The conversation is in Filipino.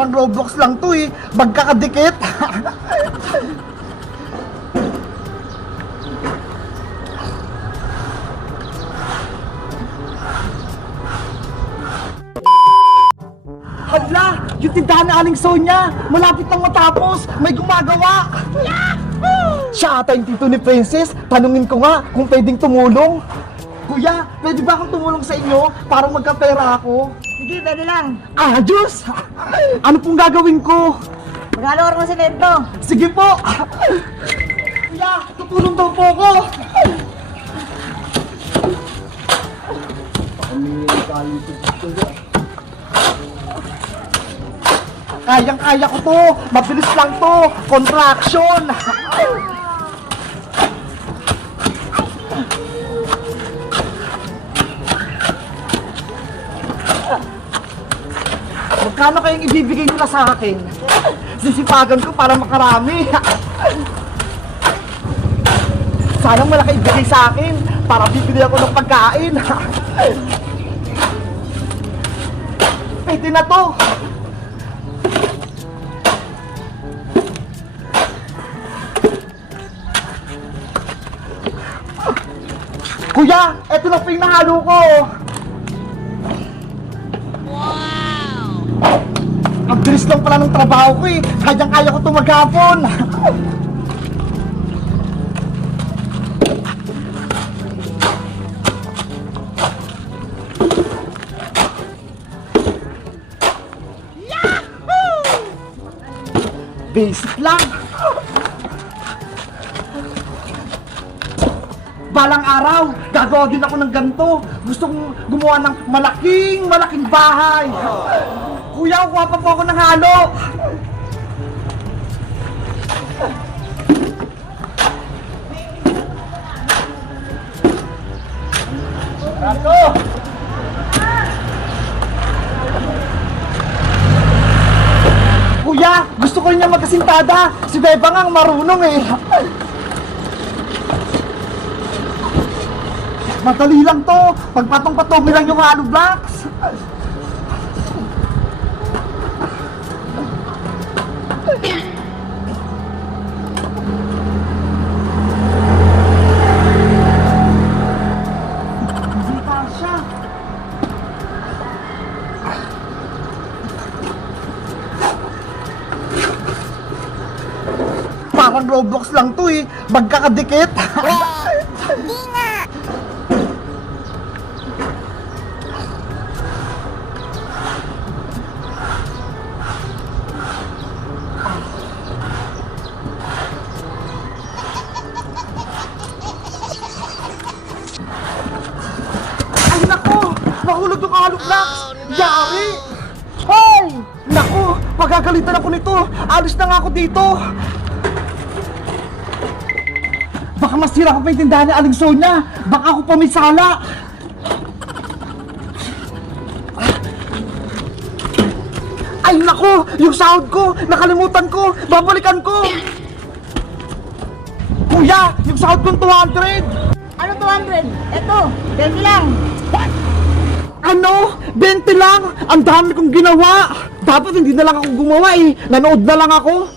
Parang Roblox lang to eh. Magkakadikit. Hala! Yung tindahan na Aling Sonia! Malapit nang matapos! May gumagawa! Yahoo! Siya ata yung tito ni Princess. Tanungin ko nga kung pwedeng tumulong. Kuya, pwede ba akong tumulong sa inyo para magkapera ako? Sige, pwede lang. Ah, Diyos! Ano pong gagawin ko? Magkano oras mo si Lento? Sige po! Kuya, tutulong daw po ako! Kayang-kaya ko to! Mabilis lang to! Contraction! Magkano kayong ibibigay nila sa akin? Sisipagan ko para makarami. Sana malaki ibigay sa akin para bibili ako ng pagkain. Pwede na to. Kuya, eto na po yung nahalo ko. Ang bilis lang pala ng trabaho ko eh. Kayang-kaya ko ito maghapon. Yahoo! Basic lang. Balang araw, gagawa din ako ng ganito. Gusto kong gumawa ng malaking bahay. Kuya, kuha pa po ako ng halo. Rato! Kuya, gusto ko niya magkasintada. Si Beba nga marunong eh. Madali lang to. Pagpatong-patong lang yung halo blocks. Parang Roblox lang to eh. Magkakadikit. Hindi nga. Ay nako! Nahulog yung halo blocks! Yari! Hoy! Nako! Pagagalitan ako nito! Alis na nga ako dito! Baka masira ko pa yung tindahan ni Aling Sonia! Baka ako pa may sala! Ay nako! Yung sahod ko! Nakalimutan ko! Babalikan ko! Kuya! Yung sahod kong 200! Ano 200? Eto, 20 lang. Ano? 20 lang? Ang dami kong ginawa! Dapat hindi na lang ako gumawa eh! Nanood na lang ako!